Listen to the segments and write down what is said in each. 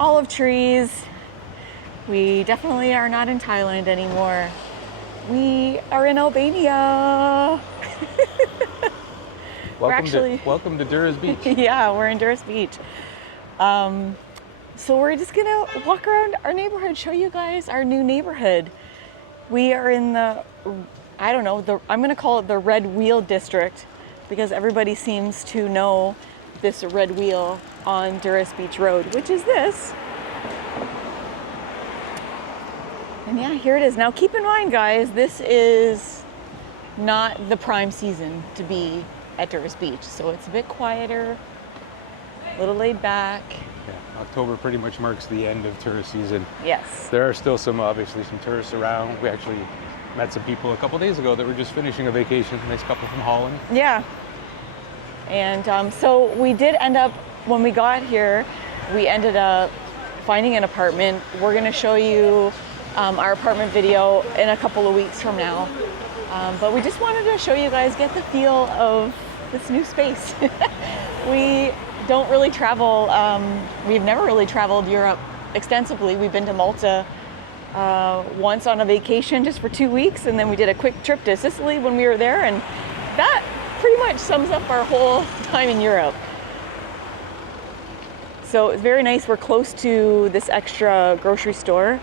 olive trees. We definitely are not in Thailand anymore. We are in Albania. Welcome to Durres Beach. Yeah, we're in Durres Beach. So we're just gonna walk around our neighborhood, show you guys our new neighborhood. We are in the, I don't know, I'm gonna call it the Red Wheel District because everybody seems to know this red wheel on Durres Beach Road, which is this. And yeah, here it is. Now keep in mind, guys, this is not the prime season to be at Durres Beach. So it's a bit quieter, a little laid back. Yeah, October pretty much marks the end of tourist season. Yes. There are still obviously some tourists around. We actually met some people a couple days ago that were just finishing a vacation, a nice couple from Holland. Yeah. And so we did end up, when we got here, we ended up finding an apartment. We're gonna show you our apartment video in a couple of weeks from now. But we just wanted to show you guys, get the feel of this new space. We don't really travel, we've never really traveled Europe extensively. We've been to Malta once on a vacation just for 2 weeks, and then we did a quick trip to Sicily when we were there, and that pretty much sums up our whole time in Europe. So it's very nice. We're close to this extra grocery store,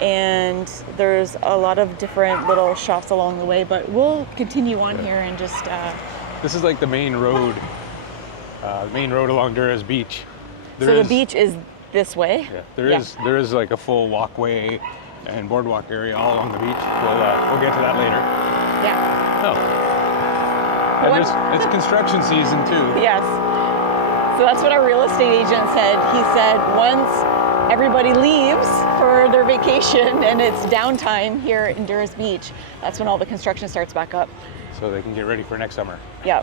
and there's a lot of different little shops along the way, but we'll continue on here and just... This is like the main road along Durres Beach. The beach is this way? Yeah, there is like a full walkway and boardwalk area all along the beach. We'll get to that later. Yeah. Oh. And it's construction season too. Yes. So that's what our real estate agent said. He said once everybody leaves for their vacation and it's downtime here in Durres Beach, that's when all the construction starts back up. So they can get ready for next summer. Yeah.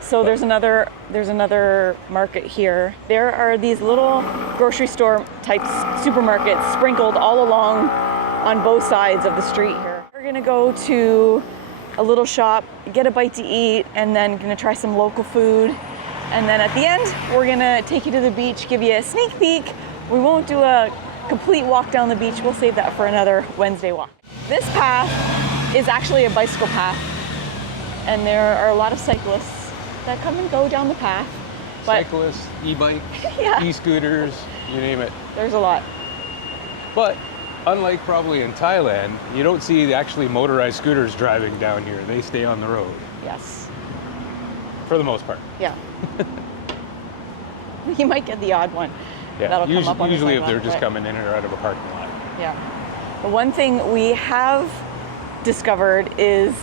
So there's another market here. There are these little grocery store type supermarkets sprinkled all along on both sides of the street here. We're gonna go to a little shop, get a bite to eat, and then gonna try some local food. And then at the end, we're gonna take you to the beach, give you a sneak peek. We won't do a complete walk down the beach. We'll save that for another Wednesday walk. This path is actually a bicycle path, and there are a lot of cyclists that come and go down the path. Cyclists, e-bikes, yeah. E-scooters, you name it. There's a lot. But unlike probably in Thailand, you don't see actually motorized scooters driving down here. They stay on the road. Yes. For the most part. Yeah. You might get the odd one. Yeah. That'll come up on usually the if they're just coming in or out of a parking lot. Yeah. The one thing we have discovered is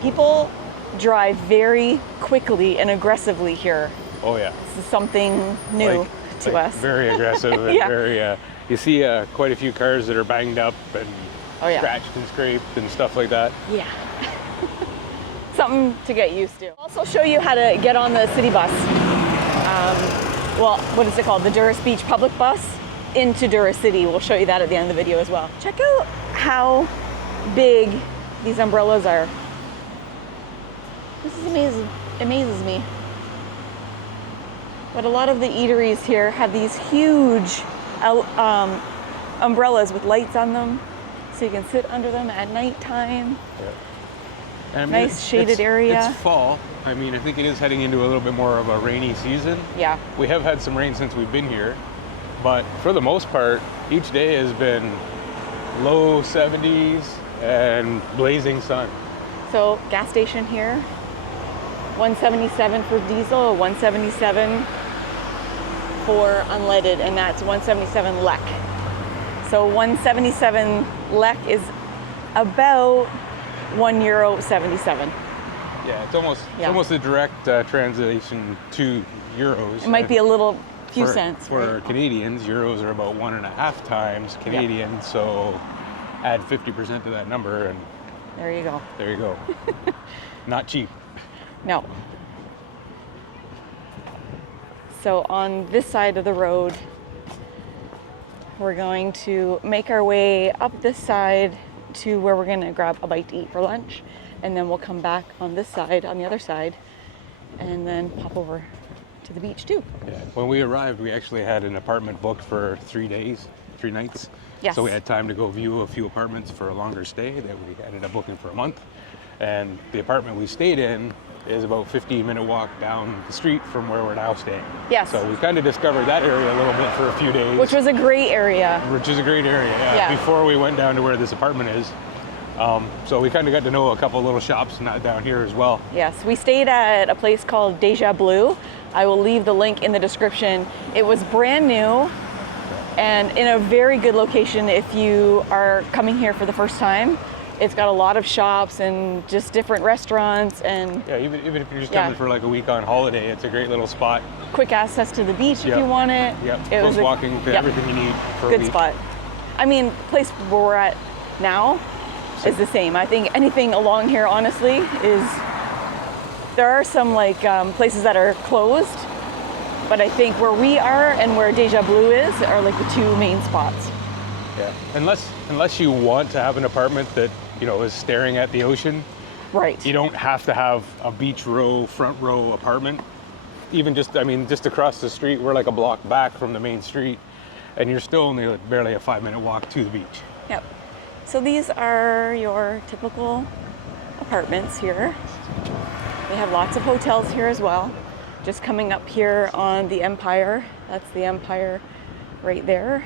people drive very quickly and aggressively here. Oh yeah. This is something new to us. Very aggressive and yeah. very, you see quite a few cars that are banged up and scratched and scraped and stuff like that. Yeah. Something to get used to. I'll also show you how to get on the city bus. Well, what is it called? The Durres Beach public bus into Durres City. We'll show you that at the end of the video as well. Check out how big these umbrellas are. This is amazing. Amazes me. But a lot of the eateries here have these huge umbrellas with lights on them, so you can sit under them at nighttime. Yep. And nice shaded area. It's fall. I mean, I think it is heading into a little bit more of a rainy season. Yeah. We have had some rain since we've been here, but for the most part, each day has been low 70s and blazing sun. So gas station here, 177 for diesel, 177 for unleaded, and that's 177 lek. So 177 lek is about €1.77. Yeah, it's almost a direct translation to euros. It might be a little few cents. For right? Canadians, euros are about 1.5 times Canadian, yeah. So add 50% to that number and there you go. There you go. Not cheap. No. So on this side of the road, we're going to make our way up this side to where we're going to grab a bite to eat for lunch, and then we'll come back on this side, on the other side, and then pop over to the beach too. Yeah. When we arrived, we actually had an apartment booked for 3 days, 3 nights. Yes. So we had time to go view a few apartments for a longer stay that we ended up booking for a month. And the apartment we stayed in is about 15-minute walk down the street from where we're now staying. Yes. So we kind of discovered that area a little bit for a few days. Which was a great area. Which is a great area, Yeah. before we went down to where this apartment is. So we kind of got to know a couple little shops down here as well. Yes, we stayed at a place called Deja Blue. I will leave the link in the description. It was brand new and in a very good location if you are coming here for the first time. It's got a lot of shops and just different restaurants and Yeah, even if you're just coming for like a week on holiday, it's a great little spot. quick access to the beach if Yep. you want it. Yep, It close was walking to everything you need for a good week. spot. I mean, the place where we're at now is the same. I think anything along here, honestly, there are some like places that are closed, but I think where we are and where Deja Blue is are like the two main spots. Yeah, unless you want to have an apartment that is staring at the ocean, Right. you don't have to have a beach row, front row apartment. Even just across the street, we're like a block back from the main street, and you're still only like barely a 5-minute walk to the beach. Yep. So these are your typical apartments here. They have lots of hotels here as well. Just coming up here on the Empire. That's the Empire right there.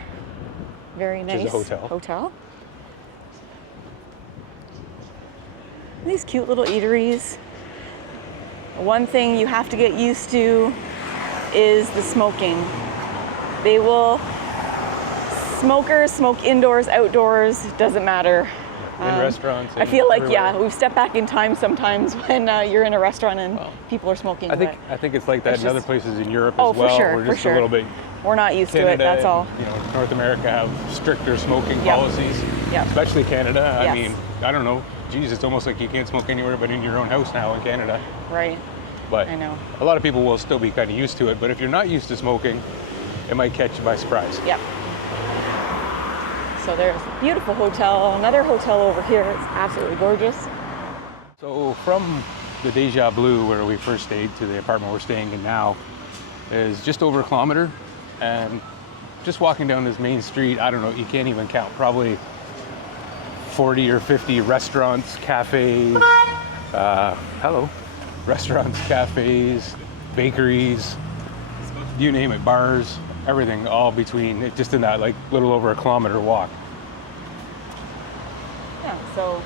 Very nice Which is a hotel. These cute little eateries. One thing you have to get used to is the smoking. They will, smokers smoke indoors, outdoors, doesn't matter. In restaurants. I feel like, everywhere. we've stepped back in time sometimes when you're in a restaurant and people are smoking. I think it's like that it's in other just- places in Europe Oh, as for well. sure, We're for just sure. a little bit. We're not used to it, Canada that's all. and, North America have stricter smoking Yep. policies, Yep. especially Canada. Yes. I mean, I don't know. Geez, it's almost like you can't smoke anywhere but in your own house now in Canada. Right. But I know. a lot of people will still be kind of used to it. But if you're not used to smoking, it might catch you by surprise. Yep. So there's a beautiful hotel, another hotel over here. It's absolutely gorgeous. So from the Deja Blue, where we first stayed, to the apartment we're staying in now, is just over a kilometer. And just walking down this main street, I don't know, you can't even count, probably 40 or 50 restaurants, cafes, restaurants, cafes, bakeries, you name it, bars, everything, all between, just in that like little over a kilometer walk. Yeah, so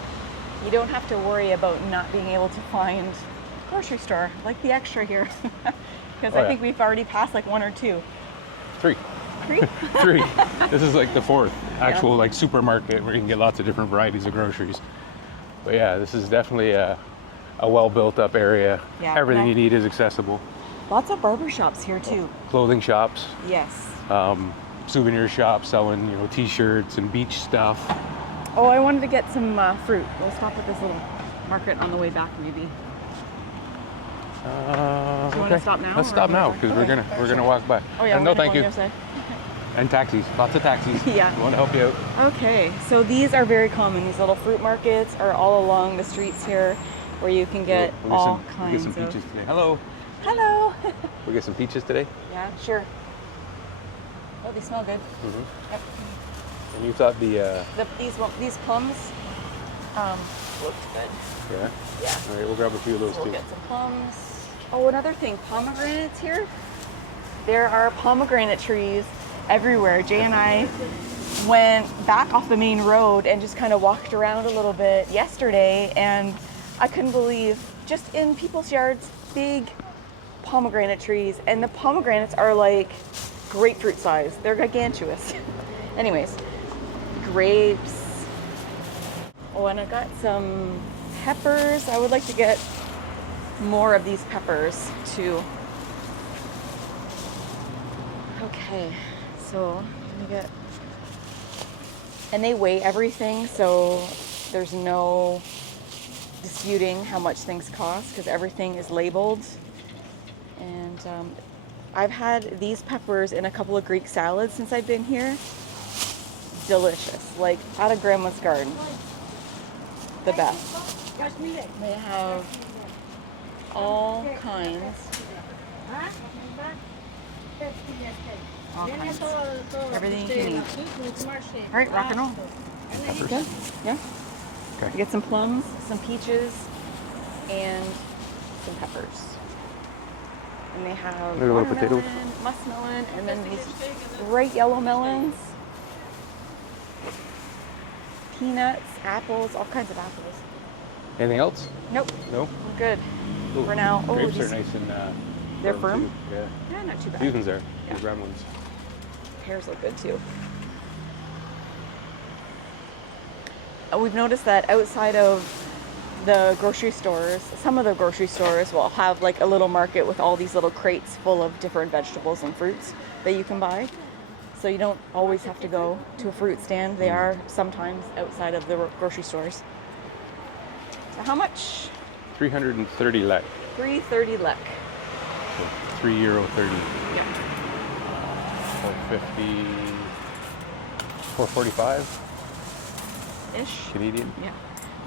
you don't have to worry about not being able to find a grocery store like the Extra here. Because I think we've already passed like one or two. Three. Three. This is like the fourth actual like supermarket where you can get lots of different varieties of groceries. But yeah, this is definitely a well built up area. Yeah, Everything you need is accessible. Lots of barber shops here too. Clothing shops, Yes. souvenir shops selling t-shirts and beach stuff. Oh, I wanted to get some fruit. We'll stop at this little market on the way back maybe. Do you want to stop now? Let's or stop am I now going? because Okay. we're gonna walk by. Oh yeah, No, we're gonna thank go you. on the other side. And taxis, lots of taxis. Yeah. We want to help you out. Okay, so these are very common. These little fruit markets are all along the streets here where you can get all We'll get kinds some of... peaches today. Hello. Hello! We'll get some peaches today. Yeah, sure. Oh, they smell good. Yep. And you thought the These plums looked good. yeah. Yeah. All right, we'll grab a few of those So we'll too. get some plums. Oh, another thing, pomegranates here. There are pomegranate trees everywhere. Jay and I went back off the main road and just kind of walked around a little bit yesterday, and I couldn't believe, just in people's yards, big pomegranate trees, and the pomegranates are like grapefruit size. They're gigantuous. Anyways, grapes. Oh, and I got some peppers. I would like to get more of these peppers too. Okay, so let me get, and they weigh everything, so there's no disputing how much things cost because everything is labeled. And I've had these peppers in a couple of Greek salads since I've been here. Delicious, like out of grandma's garden. The best. They have all kinds All kinds. Everything you need. All right, rock and roll. Okay. Yeah. Okay. You get some plums, some peaches, and some peppers. And they have Little potatoes. watermelon, muskmelon, and then these bright yellow melons, peanuts, apples, all kinds of apples. Anything else? Nope, No? we're good Ooh, for now. Oh, grapes are these- nice and they're firm? too. Yeah. Yeah, not too bad. These ones are. Yeah. These brown ones. Pears look good too. We've noticed that outside of the grocery stores, some of the grocery stores will have like a little market with all these little crates full of different vegetables and fruits that you can buy. So you don't always have to go to a fruit stand. They are sometimes outside of the grocery stores. So how much? 330 lek. $3.30 lek. So €3.30. Yeah. 450. 445 Ish. Canadian. Yeah.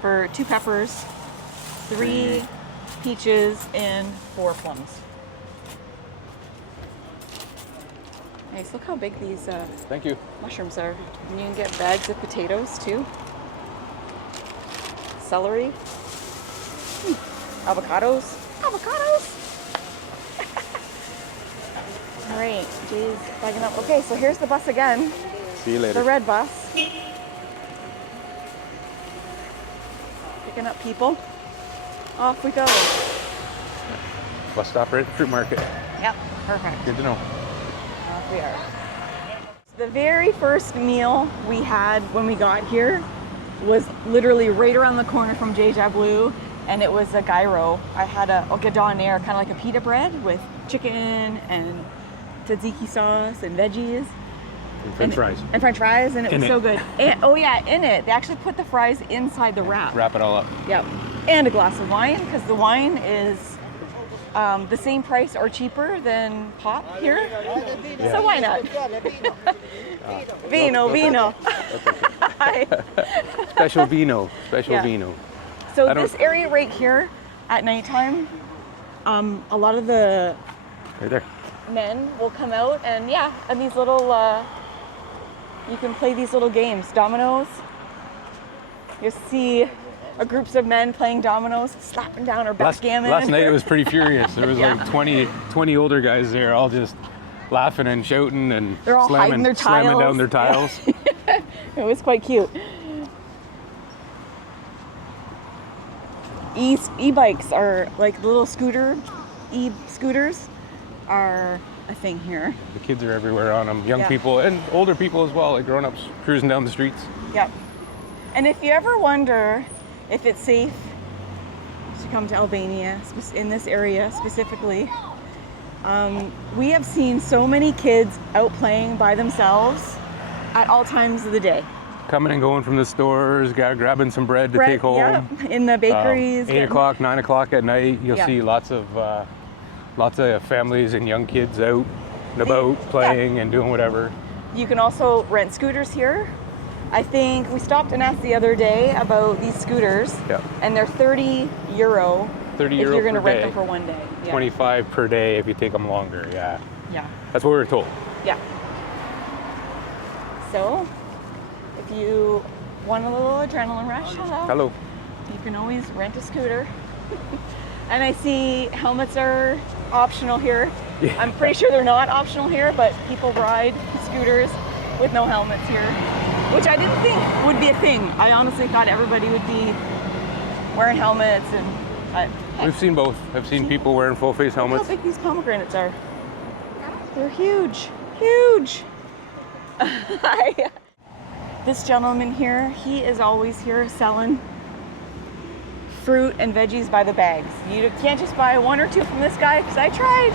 For 2 peppers, 3 peaches, and 4 plums. Nice. Look how big these Thank you. mushrooms are. And you can get bags of potatoes too. Celery. Avocados. Avocados! All right, Jay's bagging up. Okay, so here's the bus again. See you later. The red bus. Picking up people. Off we go. Bus stop right at the fruit market. Yep, perfect. Good to know. Off we are. The very first meal we had when we got here was literally right around the corner from Deja Blue, and it was a gyro. I had a gadonnaire, kind of like a pita bread with chicken and tzatziki sauce and veggies. And French fries. And French fries, and it In was it. so good. And, oh yeah, in it. They actually put the fries inside the wrap. Wrap it all up. Yep. And a glass of wine, because the wine is the same price or cheaper than pop here. Yeah. So why not? Vino, vino. Hi. Special vino. Special Yeah. vino. So I don't- this area right here at nighttime, a lot of the Right there. men will come out and and these little, you can play these little games, dominoes. You see groups of men playing dominoes, slapping down or backgammon. Last night it was pretty furious. There was Yeah. like 20 older guys there, all just laughing and shouting and They're all hiding their slamming tiles. down their tiles. It was quite cute. E-bikes are like little e-scooters are a thing here. The kids are everywhere on them. Young Yeah. people and older people as well, like grown-ups cruising down the streets. Yep. And if you ever wonder if it's safe to come to Albania, in this area specifically, we have seen so many kids out playing by themselves at all times of the day. Coming and going from the stores, grabbing some bread to Bread, take home. yeah, in the bakeries. 8 o'clock, 9 o'clock at night, you'll Yeah. see lots of families and young kids out and about playing and doing whatever. You can also rent scooters here. I think we stopped and asked the other day about these scooters, Yeah. and they're €30 30 if euro you're going to per rent day. them for one day. Yeah. 25 per day if you take them longer. Yeah, Yeah. that's what we were told. Yeah. So, if you want a little adrenaline rush, Hello. you can always rent a scooter. And I see helmets are optional here. Yeah. I'm pretty sure they're not optional here, but people ride scooters with no helmets here, which I didn't think would be a thing. I honestly thought everybody would be wearing helmets, and We've seen both. I've seen people wearing full face look how helmets. big these pomegranates are. They're huge, huge. Hi. This gentleman here, he is always here selling fruit and veggies by the bags. You can't just buy 1 or 2 from this guy, because I tried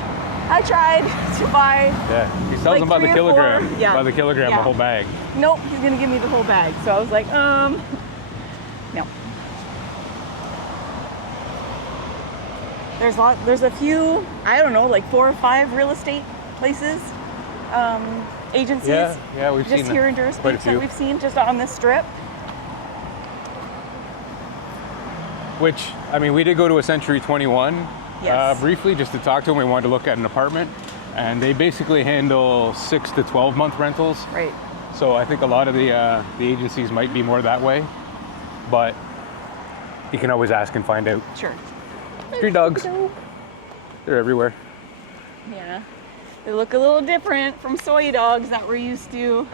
to buy. Yeah, he sells Like them by the 3 or 4. kilogram. Yeah. By the kilogram, Yeah. the whole bag. Nope, he's gonna give me the whole bag. So I was like, no. There's a few, I don't know, like 4 or 5 real estate places, agencies. Yeah, we've just seen here in Durres quite a that few. we've seen just on this strip. Which, I mean, we did go to a Century 21, Yes. Briefly, just to talk to them, we wanted to look at an apartment, and they basically handle 6 to 12 month rentals. Right. So I think a lot of the agencies might be more that way, but you can always ask and find out. Sure. 3 dogs. They're everywhere. Yeah. They look a little different from soy dogs that we're used to.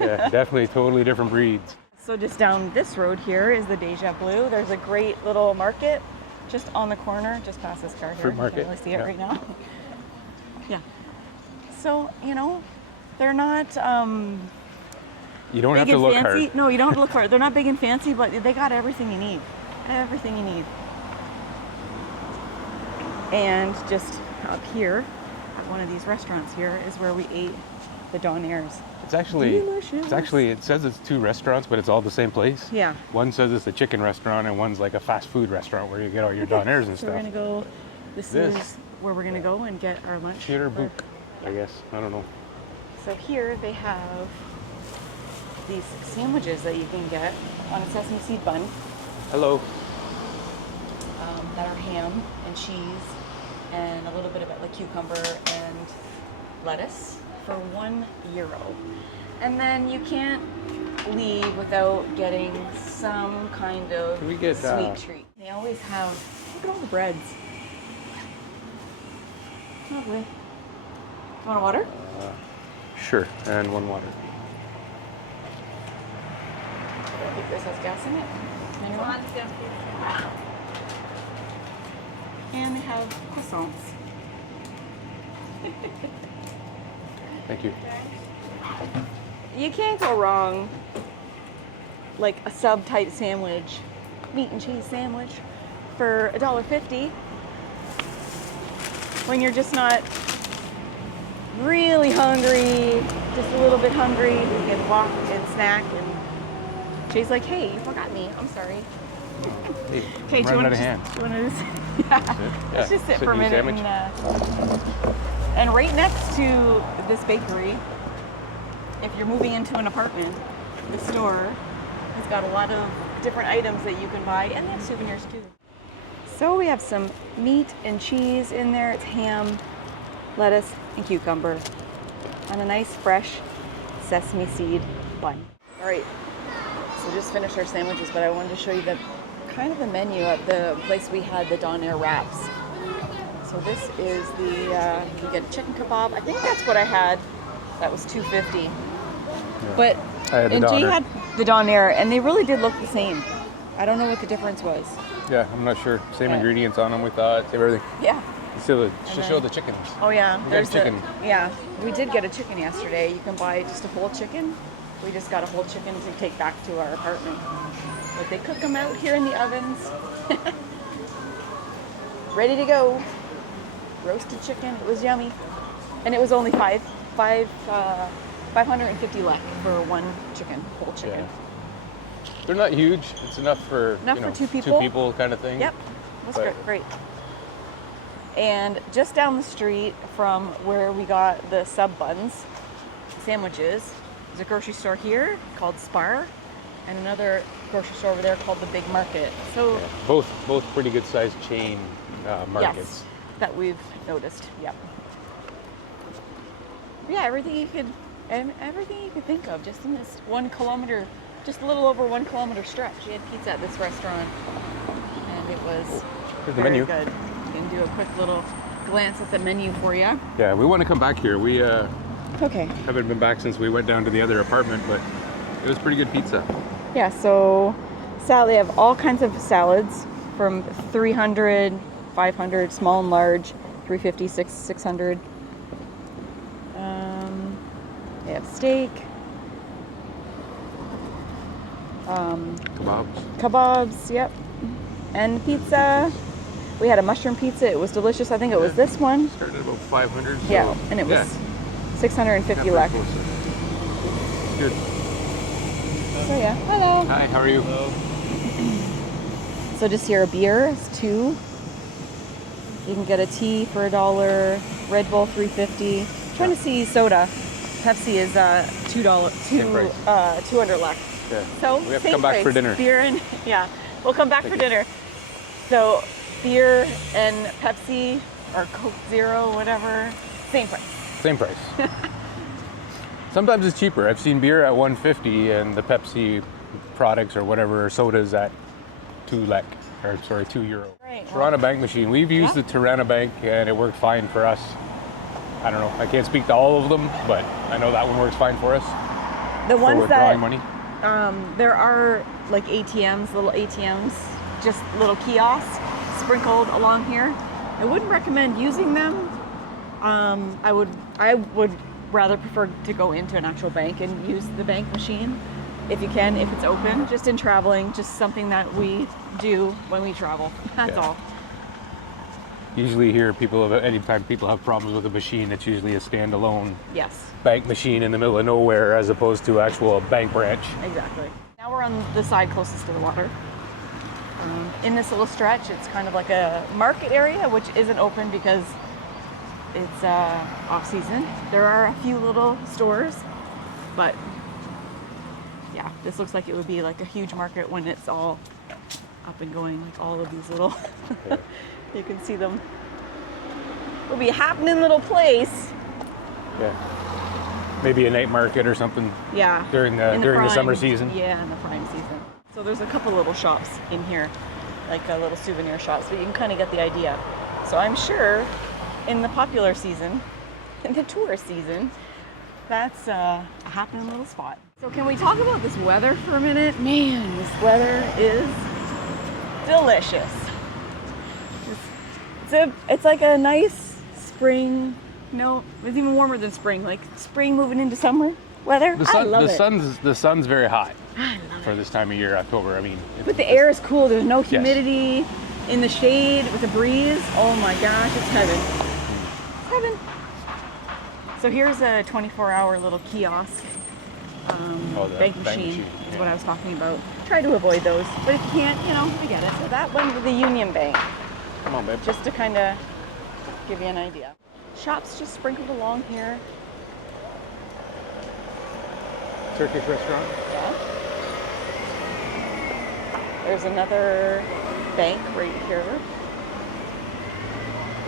Yeah, definitely totally different breeds. So just down this road here is the Deja Blue. There's a great little market just on the corner, just past this car here. Fruit market. You can't really see it Yeah. right now. Yeah. So, you know, they're not You don't have big to and look fancy. hard. No, you don't have to look hard. They're not big and fancy, but they got everything you need. Everything you need. And just up here at one of these restaurants here is where we ate the Donairs. It's actually, Delicious. it says it's 2 restaurants, but it's all the same place. Yeah. One says it's a chicken restaurant, and one's like a fast food restaurant where you get all your Donairs and So stuff. we're gonna go. This is where we're gonna go and get our lunch. Theater for- book, I guess. I don't know. So here they have these sandwiches that you can get on a sesame seed bun Hello. that are ham and cheese and a little bit of like cucumber and lettuce for €1. And then you can't leave without getting some kind of Can we get, sweet treat. They always have, look at all the breads. Lovely. You want water? Sure, and 1 water. I think this has gas in it. There you go. And they have croissants. Thank you. You can't go wrong. Like a sub type sandwich, meat and cheese sandwich for $1.50. When you're just not really hungry, just a little bit hungry, you can walk and snack. And Jay's like, "Hey, you forgot me. I'm sorry." Hey, Okay, I'm running out of hands. do you want to yeah. Let's just sit for a and eat minute. And right next to this bakery, if you're moving into an apartment, the store has got a lot of different items that you can buy, and they have souvenirs too. So we have some meat and cheese in there. It's ham, lettuce, and cucumber on a nice fresh sesame seed bun. All right, so just finished our sandwiches, but I wanted to show you the kind of the menu at the place we had the Donair wraps. So this is the, you get chicken kebab. I think that's what I had. That was $2.50. Yeah. But, I had the and Jay Donair. had the Donair, and they really did look the same. I don't know what the difference was. Yeah, I'm not sure. Same Yeah. ingredients on them, we thought. Same everything. Yeah. Still, should then- show the chickens. Oh yeah, We got there's chicken. Yeah, we did get a chicken yesterday. You can buy just a whole chicken. We just got a whole chicken to take back to our apartment. But they cook them out here in the ovens. Ready to go. Roasted chicken. It was yummy, and it was only 550 lek for one chicken, whole chicken. Yeah. They're not huge. It's enough for Enough you for know, 2 people. 2 people kind of thing. Yep, that's But- great. And just down the street from where we got the sub buns, sandwiches, there's a grocery store here called Spar, and another grocery store over there called the Big Market. So Yeah. Both pretty good sized chain markets. yes, that we've noticed. Yep. Yeah, everything you could think of, just in this 1 kilometer, just a little over 1 kilometer stretch. We had pizza at this restaurant, and it was Here's the very menu. good. You can do a quick little glance at the menu for you. Yeah, we want to come back here. We Okay. haven't been back since we went down to the other apartment, but it was pretty good pizza. Yeah, so salad, they have all kinds of salads from 300, 500, small and large, 350, 600. They have steak, Kebabs. kebabs, yep, and pizza. We had a mushroom pizza. It was delicious. I think it was this one. Started at about 500. So, Yeah, and it was 650 lek. Good. So yeah, hello. Hi, how are you? So just here, a beer is $2. You can get a tea for $1. Red Bull $3.50. Trying to see soda. Pepsi is $2. Same price. 200 lek. Yeah. So We have to same come back price. for dinner. Beer and yeah, we'll come back Thank for you. dinner. So beer and Pepsi or Coke Zero, whatever, same price. Same price. Sometimes it's cheaper. I've seen beer at 150 and the Pepsi products or whatever sodas at 2 €. Right. Tirana bank machine. We've used the Tirana bank and it worked fine for us. I don't know. I can't speak to all of them, but I know that one works fine for us. The ones that money. there are like ATMs, little ATMs, just little kiosks sprinkled along here. I wouldn't recommend using them. I would rather prefer to go into an actual bank and use the bank machine if you can, if it's open. Just in traveling, just something that we do when we travel. That's all. Usually here, anytime people have problems with a machine, it's usually a standalone Yes, bank machine in the middle of nowhere as opposed to actual bank branch. exactly. Now we're on the side closest to the water. In this little stretch, it's kind of like a market area, which isn't open because it's off season. There are a few little stores, but yeah, this looks like it would be like a huge market when it's all up and going, like all of these little, you can see them. It'll be a happening little place. Yeah. Maybe a night market or something. Yeah. During in the prime, summer season. Yeah, in the prime season. So there's a couple little shops in here, like little souvenir shops, but you can kind of get the idea. So I'm sure in the popular season, in the tourist season, that's a happening little spot. So can we talk about this weather for a minute? Man, this weather is delicious. It's like a nice spring. No, it's even warmer than spring. Like spring moving into summer weather. I love it. The sun's very hot I love for this time of year, October. I mean, but the air is cool. There's no humidity. In the shade with a breeze. Oh my gosh, it's heaven. It's heaven. So here's a 24-hour little kiosk. Bank machine is what I was talking about. Try to avoid those, but if you can't, I get it. So that one with the Union Bank. Come on, babe. Just to kind of give you an idea. Shops just sprinkled along here. Turkish restaurant. Yeah. There's another bank right here.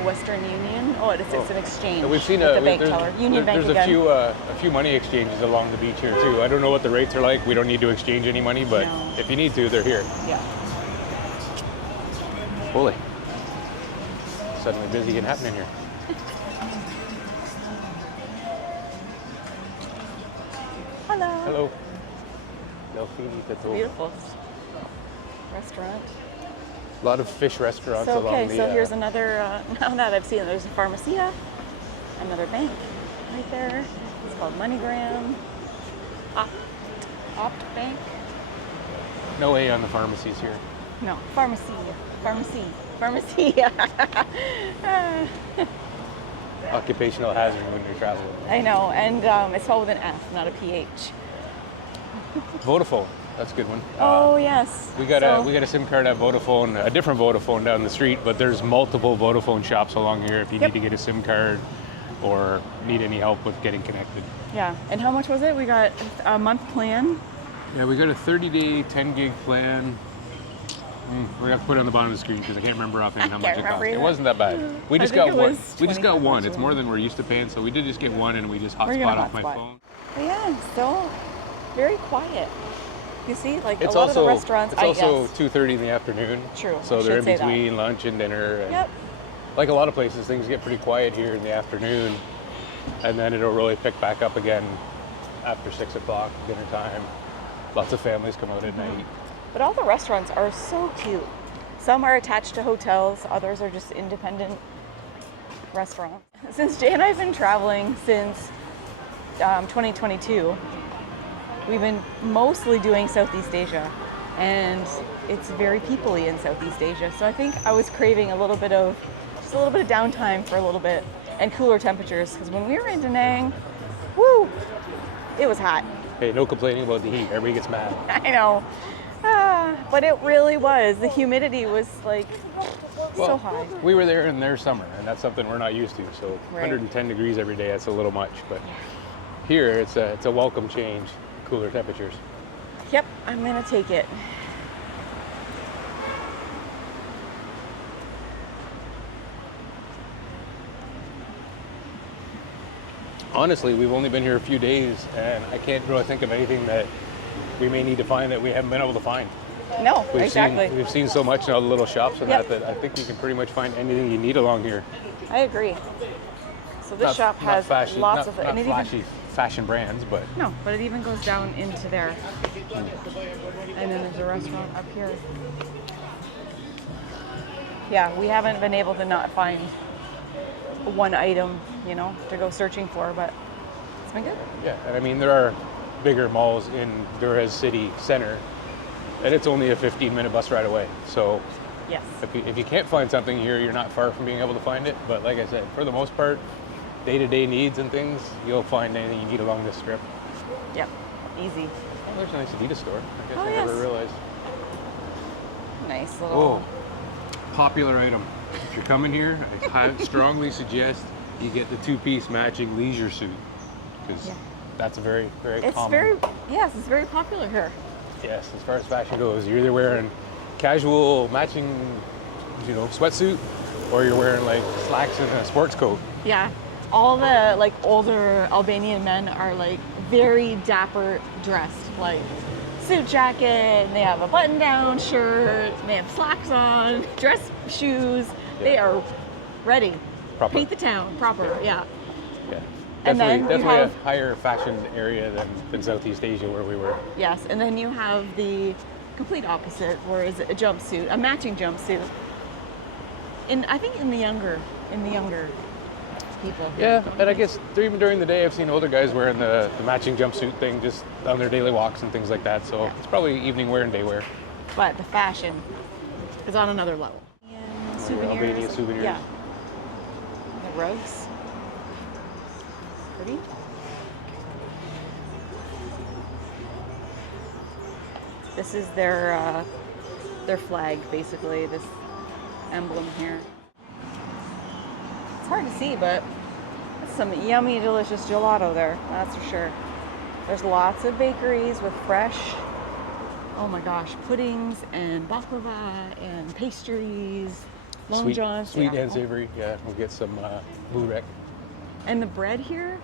Western Union. Oh, it's an exchange. We've seen with the bank teller. Union Bank again. There's a few money exchanges along the beach here too. I don't know what the rates are like. We don't need to exchange any money, but if you need to, they're here. Yeah. Holy. Suddenly busy and happening here. Hello. Hello. Delfini Tattoo. Beautiful restaurant. A lot of fish restaurants So, along the... so here's another, now that I've seen it, there's a Pharmacia, another bank right there. It's called MoneyGram. Opt Bank. No A on the pharmacies here. No, Pharmacy. Occupational hazard when you're traveling. I know, and it's spelled with an F, not a PH. Vodafone. That's a good one. Oh, yes. We got a SIM card at Vodafone, a different Vodafone down the street, but there's multiple Vodafone shops along here if you need to get a SIM card or need any help with getting connected. Yeah, and how much was it? We got a month plan. Yeah, we got a 30-day, 10-gig plan. We have to put it on the bottom of the screen because I can't remember offhand how much it cost. It wasn't that bad. We just got one. We just got one. It's more than we're used to paying, so we did just get one, and we just hotspot off my phone. But yeah, so very quiet. You see, like It's a lot also, of the restaurants. It's also 2:30 in the afternoon. True. So they're in between lunch and dinner. And like a lot of places, things get pretty quiet here in the afternoon, and then it'll really pick back up again after 6 o'clock, dinner time. Lots of families come out at night. But all the restaurants are so cute. Some are attached to hotels, others are just independent restaurants. Since Jay and I have been traveling since 2022, we've been mostly doing Southeast Asia, and it's very people-y in Southeast Asia. So I think I was craving a little bit of downtime for a little bit and cooler temperatures, because when we were in Da Nang, woo, it was hot. Hey, no complaining about the heat. Everybody gets mad. I know. But it really was. The humidity was like so high. We were there in their summer, and that's something we're not used to. So 110 degrees every day, that's a little much. But here, it's a welcome change, cooler temperatures. Yep, I'm gonna take it. honestly, we've only been here a few days, and I can't really think of anything that we may need to find that we haven't been able to find. No, exactly. We've seen so much in all the little shops and Yep. that I think you can pretty much find anything you need along here. I agree. So this shop has lots of, not and it flashy fashion brands, but no, but it even goes down into there. And then there's a restaurant up here. Yeah, we haven't been able to not find one item, you know, to go searching for, but it's been good. yeah, and I mean there are bigger malls in Durres city center, and it's only a 15-minute bus ride away. So Yes. if you can't find something here, you're not far from being able to find it. But like I said, for the most part, day-to-day needs and things, you'll find anything you need along this strip. Yep. Easy. Oh, there's a nice Adidas store. I guess Oh, I yes. never realized. Nice little. Oh, popular item. If you're coming here, I strongly suggest you get the two-piece matching leisure suit, because Yeah. that's a very, very It's common. it's very popular here. Yes, as far as fashion goes, you're either wearing casual matching, sweatsuit, or you're wearing like slacks and a sports coat. Yeah. All the like older Albanian men are like very dapper dressed, like suit jacket, and they have a button-down shirt, and they have slacks on, dress shoes. They are ready. Proper. Paint the town, proper, yeah. Yeah, And then you definitely have- a higher fashion area than Southeast Asia where we were. Yes, and then you have the complete opposite, where is it a jumpsuit, a matching jumpsuit. I think in the younger people. Yeah, and I guess even during the day, I've seen older guys wearing the matching jumpsuit thing just on their daily walks and things like that. So it's probably evening wear and day wear. But the fashion is on another level. Albanian souvenirs. Yeah. The rugs. Pretty. This is their flag, basically, this emblem here. It's hard to see, but that's some yummy, delicious gelato there, that's for sure. There's lots of bakeries with fresh, oh my gosh, puddings and baklava and pastries, long johns. Sweet yeah. and savory. Yeah, we'll get some burek. And the bread here,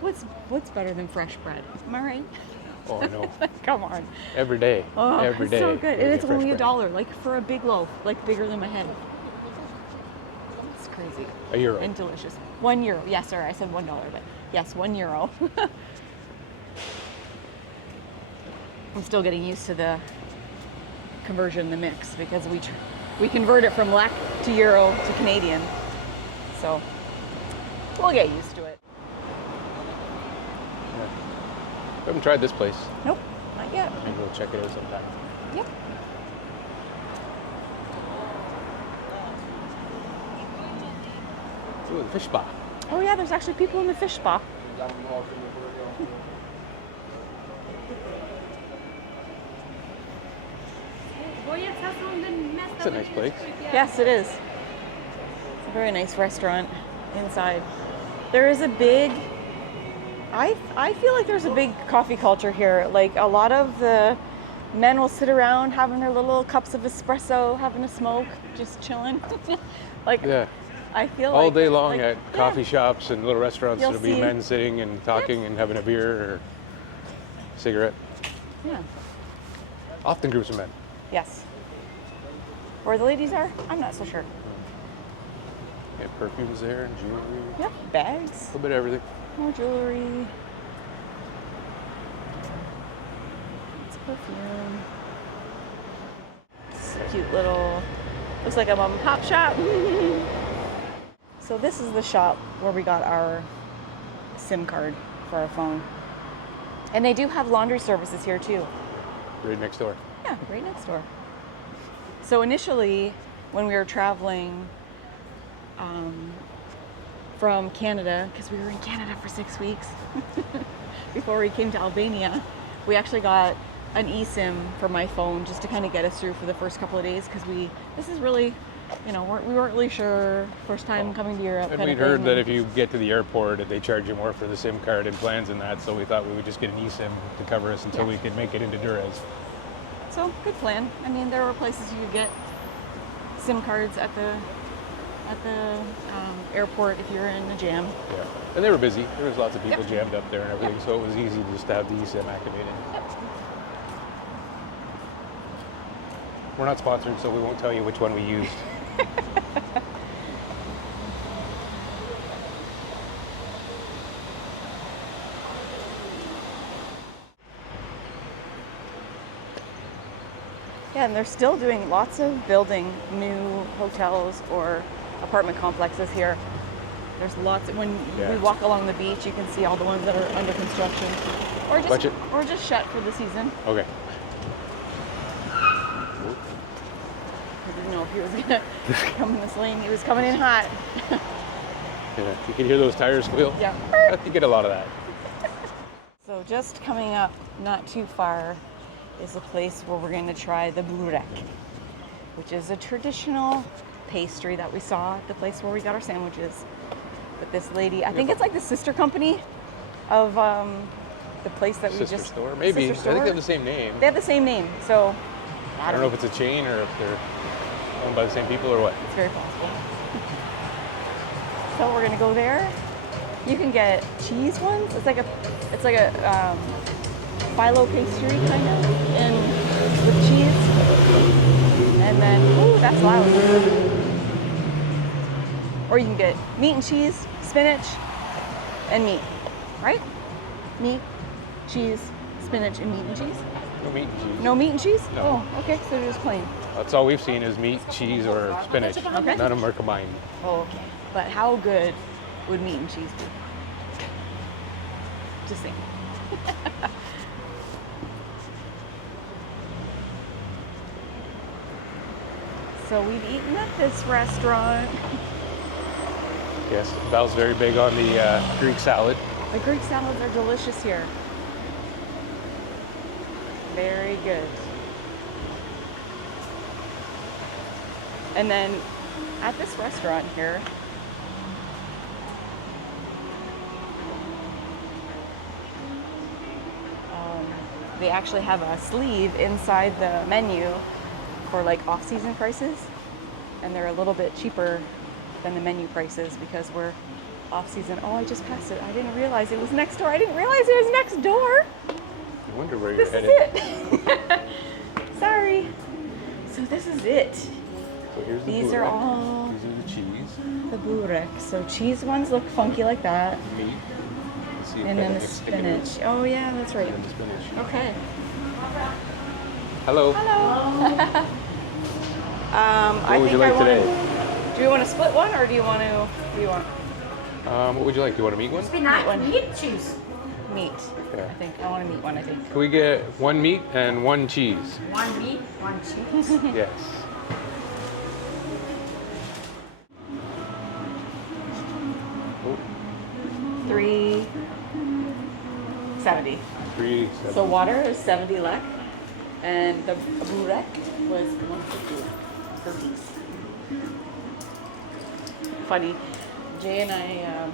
what's better than fresh bread? Am I right? Oh, I know. Come on. Every day. Oh, Every day. it's so good. you'll And it's get fresh only bread. $1, like for a big loaf, like bigger than my head. It's crazy. €1. And delicious. €1. Yes, sorry, I said $1, but yes, €1. I'm still getting used to the conversion, the mix, because we convert it from lek to euro to Canadian. So we'll get used to it. I haven't tried this place. Nope, not yet. Maybe we'll check it out sometime. Yep. Ooh, the fish spa. Oh yeah, there's actually people in the fish spa. It's a nice place. Yes, it is. It's a very nice restaurant inside. There is a big, I feel like there's a big coffee culture here. Like a lot of the men will sit around having their little cups of espresso, having a smoke, just chilling. Like, Yeah. I feel All like day long like, at yeah. coffee shops and little restaurants, You'll there'll be see- men sitting and talking and having a beer or cigarette. Yeah. Often groups of men. Yes. Where the ladies are, I'm not so sure. Yeah, perfumes there and jewelry. Yep, bags, A little bit of everything. more jewelry. It's perfume. It's a cute little, looks like a mom and pop shop. So this is the shop where we got our SIM card for our phone. And they do have laundry services here too. Right next door. Yeah, right next door. So initially, when we were traveling from Canada, because we were in Canada for 6 weeks before we came to Albania, we actually got an eSIM for my phone just to kind of get us through for the first couple of days, because this is really, we weren't really sure, first time coming to Europe. And kind we'd of heard thing. that if you get to the airport, they charge you more for the SIM card and plans and that, so we thought we would just get an eSIM to cover us until we could make it into Durres. So, good plan. I mean, there were places you could get SIM cards at the at the airport if you're in a jam. Yeah, and they were busy. There was lots of people Yep. jammed up there and everything, Yep. so it was easy just to have the eSIM activated. Yep. We're not sponsored, so we won't tell you which one we used. Yeah, and they're still doing lots of building new hotels or apartment complexes here. There's lots. When we walk along the beach, you can see all the ones that are under construction, or just shut for the season. Okay. I didn't know if he was gonna come in this lane. He was coming in hot. Yeah, you can hear those tires squeal. Yeah. You get a lot of that. So just coming up, not too far, is a place where we're going to try the burek, which is a traditional pastry that we saw at the place where we got our sandwiches. But this lady, I think it's like the sister company of the place that we Sister just... store? Maybe. Sister store? I think they have the same name. They have the same name, so... I don't know if it's a chain or if they're owned by the same people or what. It's very possible. So we're gonna go there. You can get cheese ones. It's like a phyllo pastry kind of, and with cheese. And then, ooh, that's loud. Or you can get meat and cheese, spinach, and meat, right? Meat, cheese, spinach, and meat and cheese. No meat and cheese. No meat and cheese? No. Oh, okay. So they're just plain. That's all we've seen is meat, cheese, or spinach. Okay. None of them are combined. Oh, okay. But how good would meat and cheese be? Just saying. So we've eaten at this restaurant. Yes, Val's very big on the Greek salad. The Greek salads are delicious here. Very good. And then at this restaurant here, they actually have a sleeve inside the menu for like off-season prices, and they're a little bit cheaper than the menu prices because we're off-season. Oh, I just passed it. I didn't realize it was next door. I didn't realize it was next door. I wonder where you're This headed. is it. Sorry. So this is it. So here's the These are burek. all These are the cheese, the burek. So cheese ones look funky like that. meat. Let's see if And I then can the stick it in. spinach. Oh yeah, that's right. And the spinach. Okay. Hello. Hello. I would think you like I want. today? Do you want to split one, or do you want to? What do you want? What would you like? Do you want a meat one? Meat one. Meat, cheese. Meat. Yeah. I think I want a meat one. I think. Can we get one meat and one cheese? One meat, one cheese. Yes. Oh, 370. 3, 7. So water is 70 lek, and the burek was 150 per piece. Funny, Jay and I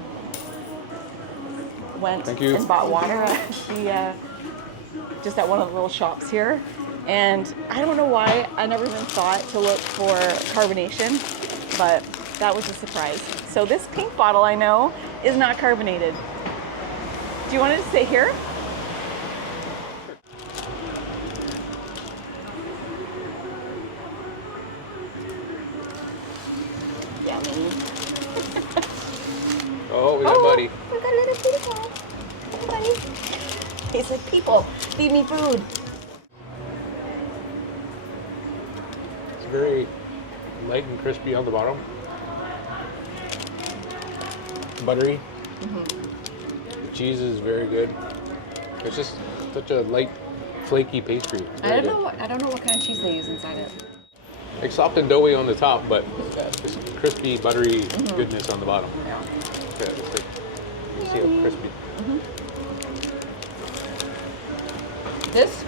went Thank you. and bought water at the just at one of the little shops here, and I don't know why I never even thought to look for carbonation, but that was a surprise. So this pink bottle I know is not carbonated. Do you want it to stay here? Yummy. Oh, we got a buddy. We got a little kitty cat. Hey, buddy. He's like, people, feed me food. It's very light and crispy on the bottom. Buttery. The cheese is very good. It's just such a light, flaky pastry. I don't know what kind of cheese they use inside it. It's soft and doughy on the top, but just crispy, buttery goodness on the bottom. Yeah. Yeah, just like, you see how crispy. This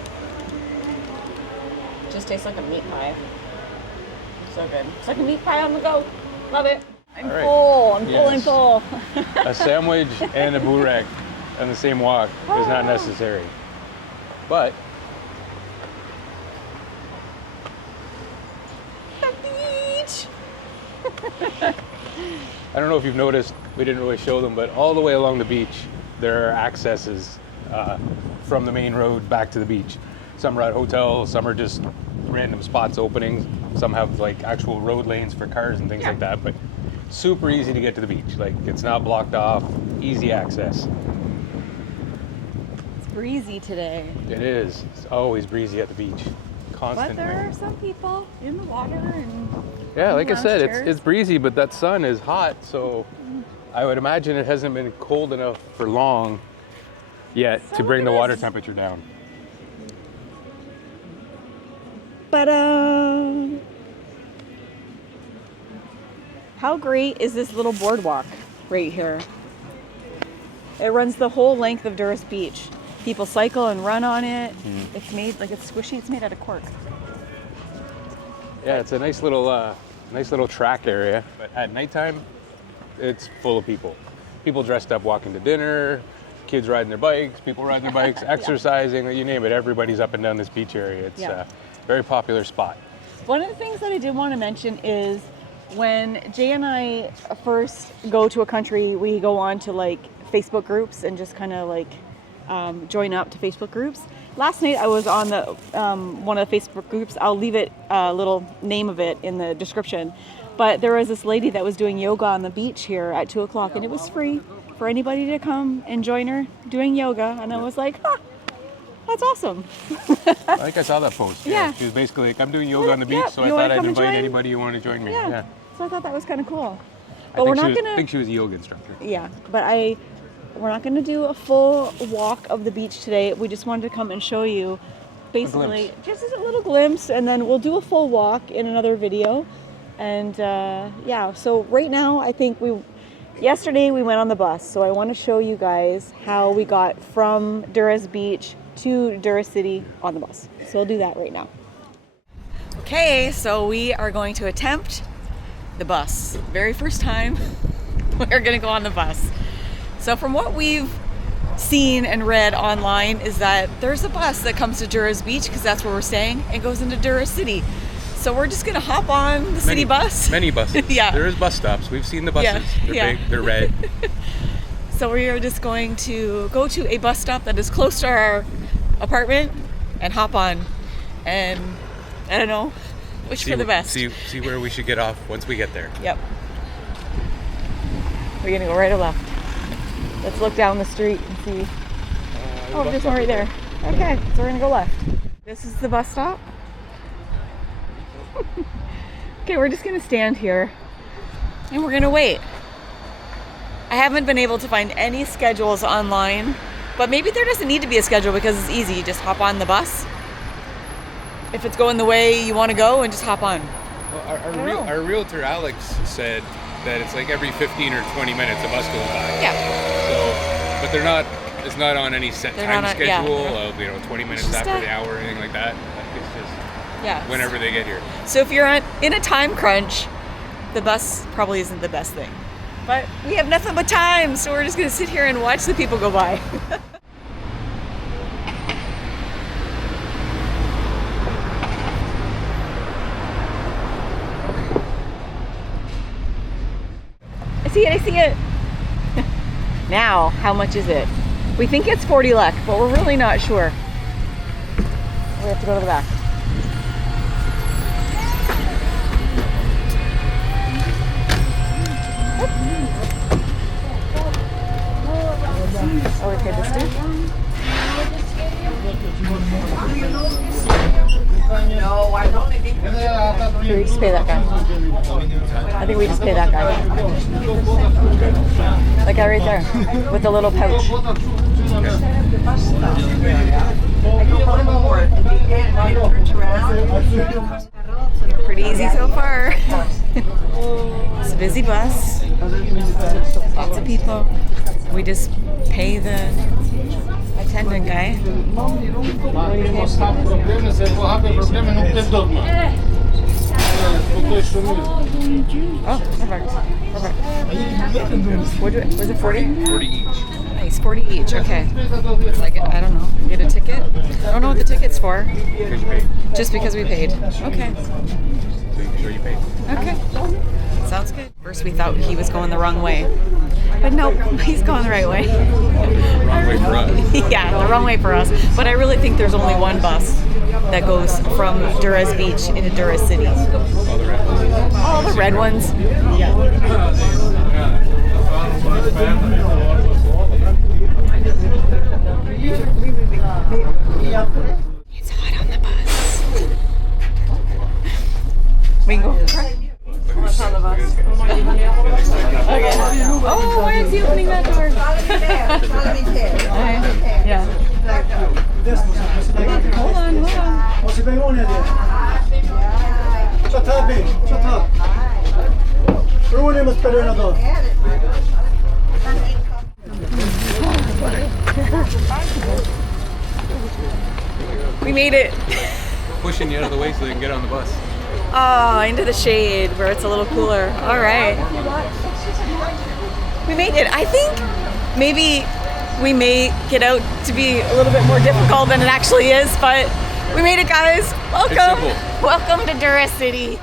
just tastes like a meat pie. So good. It's like a meat pie on the go. Love it. I'm All right. full. I'm full. I'm Yes. full. A sandwich and a burek on the same walk is not necessary. But The beach. I don't know if you've noticed, we didn't really show them, but all the way along the beach, there are accesses from the main road back to the beach. Some are at hotels, some are just random spots openings. Some have like actual road lanes for cars and things like that, but super easy to get to the beach. Like it's not blocked off, easy access. It's breezy today. It is. It's always breezy at the beach. Constant But there rain. are some people in the water and Yeah, like I lounge said, chairs. it's breezy, but that sun is hot, so I would imagine it hasn't been cold enough for long yet So to bring look the at water this. temperature down. But how great is this little boardwalk right here? It runs the whole length of Durres Beach. People cycle and run on it. It's made like it's squishy. It's made out of cork. Yeah, it's a nice little track area. But at nighttime, it's full of people. People dressed up walking to dinner, kids riding their bikes, people riding their bikes, exercising, you name it. Everybody's up and down this beach area. It's a very popular spot. One of the things that I did want to mention is when Jay and I first go to a country, we go on to like Facebook groups and just kind of like join up to Facebook groups. Last night I was on the one of the Facebook groups. I'll leave it little name of it in the description. But there was this lady that was doing yoga on the beach here at 2 o'clock, and it was free for anybody to come and join her doing yoga. And I was like, that's awesome. I think I saw that post. Yeah. She was basically like, I'm doing yoga on the beach, Yeah, so I you wanna thought I'd come and invite join? anybody who wanted to join me. Yeah. So I thought that was kind of cool. I But we're think not I gonna. think she was a yoga instructor. Yeah, but we're not gonna do a full walk of the beach today. We just wanted to come and show you, basically, just as a little glimpse, and then we'll do a full walk in another video. And yeah, so right now I think yesterday we went on the bus, so I want to show you guys how we got from Durres Beach to Durres City on the bus. So we'll do that right now. Okay, so we are going to attempt the bus. Very first time we're gonna go on the bus. So from what we've seen and read online is that there's a bus that comes to Durres Beach because that's where we're staying and goes into Durres City. So we're just gonna hop on the city bus. Many buses. Yeah. There is bus stops. We've seen the buses. Yeah, They're yeah. big, they're red. So we are just going to go to a bus stop that is close to our apartment and hop on. And I don't know, wish for the best. See where we should get off once we get there. Yep. We're gonna go right or left. Let's look down the street and see. Oh, there's one right there. Okay, so we're gonna go left. This is the bus stop. Okay, we're just gonna stand here and we're gonna wait. I haven't been able to find any schedules online, but maybe there doesn't need to be a schedule because it's easy. You just hop on the bus. If it's going the way you want to go, and just hop on. Well, our realtor Alex said that it's like every 15 or 20 minutes a bus goes by. Yeah. So, but they're not. It's not on any set They're time not on- yeah. schedule of 20 minutes Just after the hour or anything like that. It's just Yeah. whenever they get here. So if you're in a time crunch, the bus probably isn't the best thing. But we have nothing but time, so we're just gonna sit here and watch the people go by. I see it. Now, how much is it? We think it's 40 lek, but we're really not sure. We have to go to the back. Oh, we paid this too? No, I don't think Should we just pay that guy? I think we just pay that guy. That guy right there with the little pouch. Pretty easy so far. It's a busy bus. Lots of people. We just pay the attendant guy. What do you pay Oh, perfect. Was it 40? 40 each. Nice, 40 each. Okay. Like, I don't know. Get a ticket? I don't know what the ticket's for. Because you paid. Just because we paid. Okay. So you sure you paid? Okay. Sounds good. First we thought he was going the wrong way. But nope, he's going the right way. Wrong way for us. Yeah, the wrong way for us. But I really think there's only one bus that goes from Durres Beach into Durres City. All the red ones. Yeah. It's hot on the bus. We can go. What's on the bus? Okay. Oh, why is he opening that door? Yeah. Hold on. We made it. Pushing you out of the way so they can get on the bus. Oh, into the shade where it's a little cooler. All right. We made it. I think maybe we may get out to be a little bit more difficult than it actually is, but we made it, guys. Welcome. Welcome to Durres City.